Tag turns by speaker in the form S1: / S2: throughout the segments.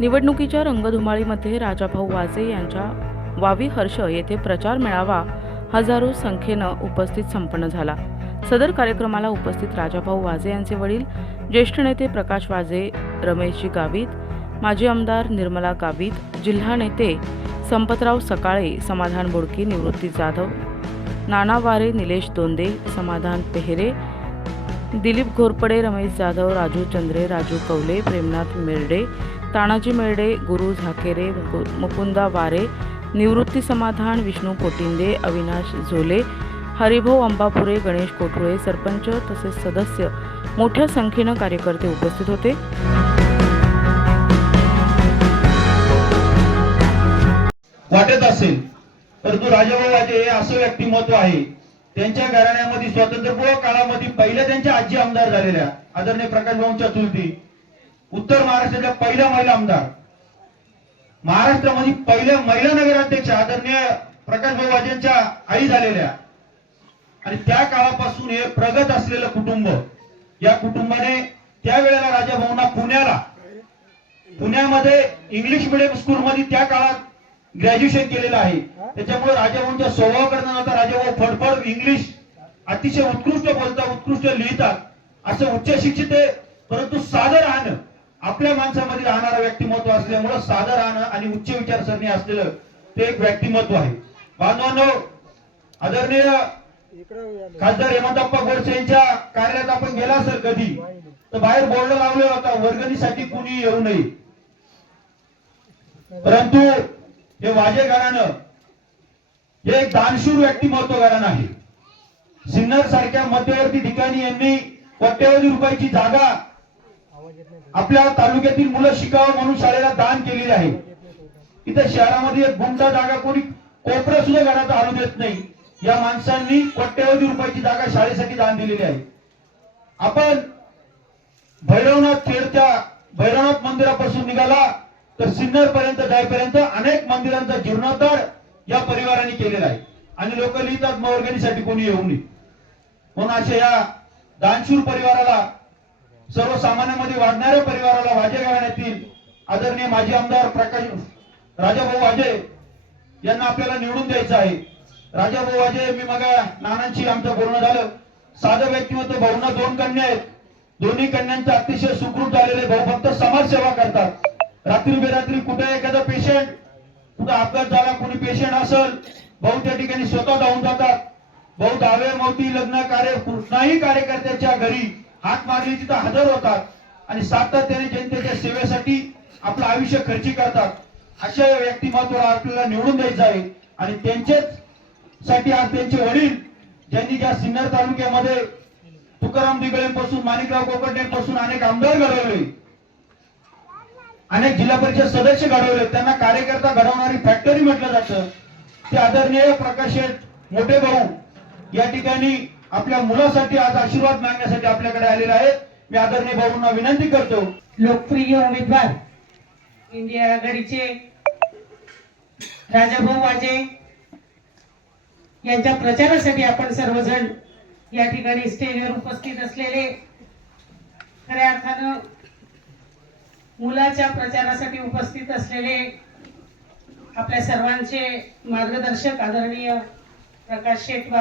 S1: निवडणुकीच्या रंगधुमाळीमध्ये राजाभाऊ वाजे यांच्या वावी हर्ष येथे प्रचार मेळावा हजारो संख्येनं उपस्थित संपन्न झाला. सदर कार्यक्रमाला उपस्थित राजाभाऊ वाजे यांचे वडील ज्येष्ठ नेते प्रकाश वाजे रमेशजी गावित माजी आमदार निर्मला गावित जिल्हा नेते संपतराव सकाळे समाधान बोडके निवृत्ती जाधव नाना वारे निलेश दोंदे समाधान पेहरे दिलीप घोरपडे रमेश जाधव राजू चंद्रे राजू कवले प्रेमनाथ मेरडे तानाजी मेरडे गुरु झाकेरे मुकु- मुकुंदा वारे निवृत्ती समाधान विष्णू पोटिंदे अविनाश झोले हरिभाऊ अंबापुरे गणेश कोठुळे सरपंच तसेच सदस्य मोठ्या संख्येनं कार्यकर्ते उपस्थित होते.
S2: वाटत असेल परंतु राजाभाऊ हे असं व्यक्तिमत्व आहे त्यांच्या घराण्यामध्ये स्वातंत्र्यपूर्व काळामध्ये पहिल्या त्यांच्या आजी आमदार झालेल्या आदरणीय प्रकाश भाऊंच्या चुलती उत्तर महाराष्ट्राच्या पहिल्या महिला आमदार महाराष्ट्रामध्ये पहिल्या महिला नगराध्यक्ष आदरणीय प्रकाश भाऊ वाजेंच्या आई झालेल्या आणि त्या काळापासून हे प्रगत असलेलं कुटुंब या कुटुंबाने त्यावेळेला राजाभाऊंना पुण्याला पुण्यामध्ये इंग्लिश मिडियम स्कूलमध्ये त्या काळात ग्रॅज्युएशन केलेलं आहे. त्याच्यामुळे राजाभाऊंच्या स्वभावाकडनं आता राजाभाऊ फडफड इंग्लिश अतिशय उत्कृष्ट बोलतात उत्कृष्ट लिहितात. असं उच्च शिक्षित आहे परंतु साधं राहणं आपल्या माणसामध्ये राहणारं व्यक्तिमत्व असल्यामुळं साधं राहणं आणि उच्च विचारसरणी असलेलं ते एक व्यक्तिमत्व आहे. बांधवांनो आदरणीय खासदार हेमंतप्पा गोडसे यांच्या कार्यालयात आपण गेला असेल कधी? तर बाहेर बोर्ड लावले होता वर्गणीसाठी कुणी येऊ नये. परंतु हे वाजे घराणं हे एक दानशूर व्यक्तिमत्व घराणं आहे. सिन्नर सारख्या मध्यवर्ती ठिकाणी यांनी कोट्यवधी रुपयाची जागा आपल्या तालुक्यातील मुलं शिकावं म्हणून शाळेला दान केलेली आहे. इथं शहरामध्ये एक गुंठा जागा कोणी कोपरा सुद्धा घरात आणू देत नाही. या माणसांनी कोट्यवधी रुपयाची जागा शाळेसाठी दान दिलेली आहे. आपण भैरवनाथ खेडच्या भैरवनाथ मंदिरापासून निघाला. तर सिन्नर पर्यंत जायपर्यंत अनेक मंदिरांचा जीर्णोद्धार या परिवाराने केलेला आहे. आणि लोक लिहितात वर्गणीसाठी कोणी येऊ नये म्हणून अशा या दानशूर परिवाराला सर्वसामान्यांमध्ये वाढणाऱ्या परिवाराला वाजे घराण्यातील आदरणीय माजी आमदार प्रकाश राजाभाऊ वाजे यांना आपल्याला निवडून द्यायचं आहे. राजाभाऊ वाजे मी मग नानांची आमचं बोलणं झालं. साधं व्यक्तिमत्व भाऊंना दोन कन्या आहेत. दोन्ही कन्यांचं अतिशय सुखरूप झालेले भाऊ फक्त समाजसेवा करतात. रात्री बेरात्री कुठे एखादा पेशंट कुठं अपघात झाला कोणी पेशंट असेल भाऊ त्या ठिकाणी स्वतः धावून जातात. भाऊ दहावे मोती लग्न कार्य कुठलाही कार्यकर्त्याच्या घरी हात मारली तिथं हजर होतात. आणि सातत्याने जनतेच्या सेवेसाठी आपलं आयुष्य खर्ची करतात. अशा व्यक्तिमत्वाला आपल्याला निवडून द्यायचं आहे. आणि त्यांचेच साठी आज त्यांचे वडील ज्यांनी ज्या सिन्नर तालुक्यामध्ये तुकाराम दिगळेपासून माणिकराव कोकटेपासून अनेक आमदार घडवले. अनेक जिल्हा परिषद सदस्य घडवले. त्यांना कार्यकर्ता घडवणारी फॅक्टरी म्हटलं जातं. ते आदरणीय प्रकाश मोठे भाऊ या ठिकाणी आपल्या मुलासाठी आज आशीर्वाद मागण्यासाठी आपल्याकडे आलेले आहेत. मी आदरणीय भाऊंना विनंती करतो.
S3: लोकप्रिय उमेदवार इंडिया आघाडीचे राजाभाऊ वाजे यांच्या प्रचारासाठी आपण सर्वजण या ठिकाणी स्टेजवर उपस्थित असलेले खऱ्या अर्थानं मुलाच्या प्रचारासाठी उपस्थित असलेले आपल्या सर्वांचे मार्गदर्शक आदरणीय प्रकाश शेठ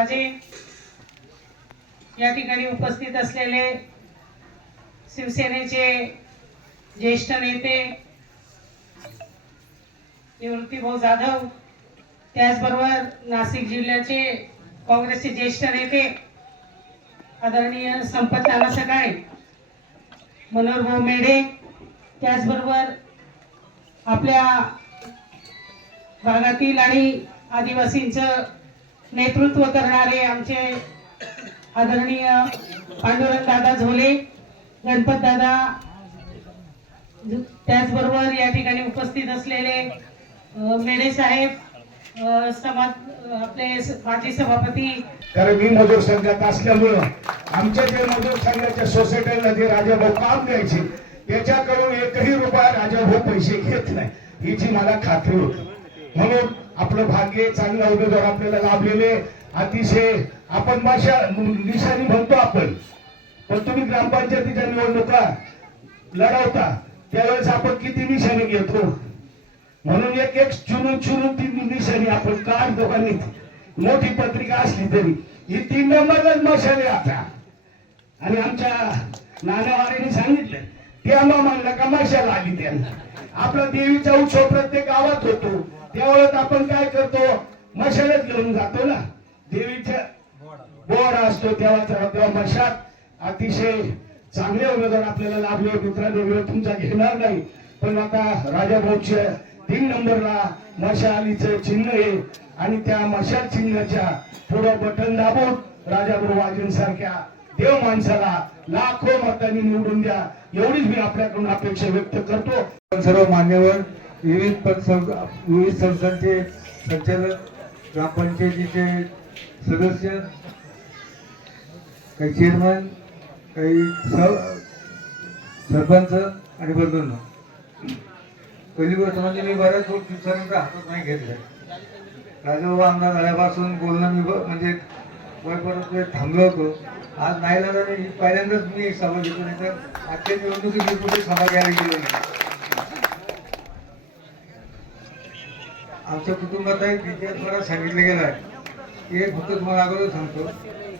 S3: या ठिकाणी उपस्थित असलेले शिवसेनेचे ज्येष्ठ नेते निवृत्तीभाऊ जाधव त्याचबरोबर नाशिक जिल्ह्याचे काँग्रेसचे ज्येष्ठ नेते आदरणीय संपत नाना सकाळे मनोहरभाऊ मेढे त्याचबरोबर आपल्या भागातील आणि आदिवासींचं नेतृत्व करणारे आमचे आदरणीय पांडुरंग दादा झोले गणपत दादा त्याचबरोबर या ठिकाणी उपस्थित असलेले मेडे साहेब समाज आपले माजी सभापती.
S4: कारण मी मजूर संघात असल्यामुळं आमच्या जे मजूर संघाच्या सोसायटीला जे राजाभाऊ काम द्यायचे याच्याकडून एकही रुपया राजा भाऊ पैसे घेत नाही. याची मला खात्री होती. म्हणून आपलं भाग्य चांगला उमेदवार आपल्याला लाभलेले अतिशय आपण भाषा निशाणी म्हणतो आपण. पण तुम्ही ग्रामपंचायतीच्या निवडणुका लढवता त्यावेळेस आपण किती निशाणी घेतो? म्हणून एक एक चुरून चुरून ती निशाणी आपण काढतो दोघांनी. मोठी पत्रिका असली तरी. ही तीन नंबरलाच मशाले आता. आणि आमच्या नानावारीने सांगितलं तेव्हा म्हणलं का? मशाला आली त्यांना. आपला देवीचा उत्सव प्रत्येक गावात होतो. त्यावेळेस आपण काय करतो? मशालच घेऊन जातो ना. देवीच्या बोर्ड असतो तेव्हा तेव्हा मशात अतिशय चांगले उमेदवार आपल्याला लाभले मित्रांनो वेळ तुमचा घेणार नाही. पण आता राजाभाऊच्या तीन नंबरला मशालीचं चिन्ह आहे. आणि त्या मशाल चिन्हाच्या पुढं बटन दाबून राजाभाऊ वाजेन सारख्या देव माणसाला लाखो मतांनी निवडून द्या. एवढीच मी आपल्याकडून अपेक्षा व्यक्त करतो.
S5: सर्व मान्यवर विविध विविध संस्थांचे संचालक ग्रामपंचायतीचे सदस्य काही चेअरमॅन काही सरपंच आणि बंधूंना. पहिली गोष्ट म्हणजे मी बऱ्याच दिवसानंतर हातात नाही घेतलं राजाभाऊ आमदार झाल्यापासून बोलणं मी म्हणजे वयपर्यंत थांबलो होतो. आज नाही पहिल्यांदाच मी सभा घेतो नाही तर आजच्या निवडणुकीत मी कुठे सभा घ्यायला गेलो नाही. आमच्या कुटुंबातही इतिहास सांगितलं गेलं आहे. एक फक्त तुम्हाला अगोदर सांगतो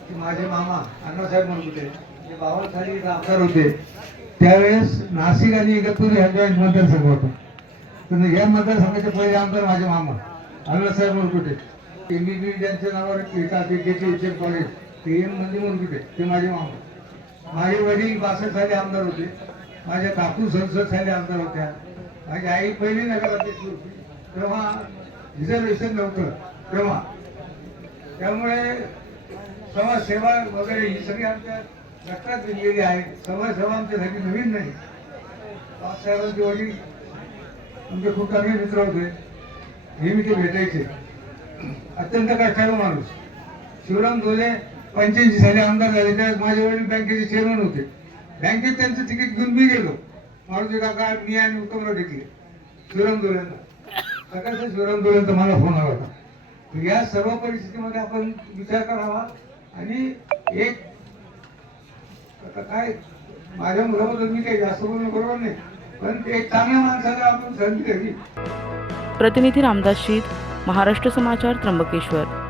S5: की माझे मामा अण्णासाहेब मुरगुटे जे बाबासाहेब इथं आमदार होते त्यावेळेस नाशिक आणि इगतपुरी ह्या जॉईंट मतदारसंघ होता. तर या मतदारसंघाचे पहिले आमदार माझे मामा अण्णासाहेब मुरगुटे एमबीबी ज्यांच्या नावावर एका कॉलेज ते म्हणजे मुरगुटे ते माझे मामा. माझे वडील बासष्ट साली आमदार होते. माझ्या काकू सदुसष्ट साली आमदार होत्या. माझी आई पहिली नगराध्यक्ष होती. तेव्हा रिझर्वेशन नव्हतं. तेव्हा. त्यामुळे समाजसेवा वगैरे ही सगळी आमच्या रक्तात दिलेली आहे. समाजसेवा आमच्यासाठी नवीन नाही. बाबासाहेबांचे वडील आमचे खूप चांगले मित्र होते. नेहमी ते भेटायचे. अत्यंत कष्टाळू माणूस. शिवराम धोले पंच्याऐंशी साली आमदार झाले त्यावेळेस माझे वडील बँकेचे चेअरमन होते. बँकेत त्यांचं तिकीट घेऊन मी गेलो. मारुती काका मी आणि उत्तमराव टेकले शिवराम दोऱ्यांना सकाळचा शिवराम दोऱ्यांचा मला फोन आला होता. तर या सर्व परिस्थितीमध्ये आपण विचार करावा. आणि एक आता काय माझ्या मुलाबद्दल मी काही जास्त बोलणं बरोबर नाही. पण एक चांगल्या माणसाला आपण संधी द्यावी.
S1: प्रतिनिधी रामदास शीत महाराष्ट्र समाचार त्र्यंबकेश्वर.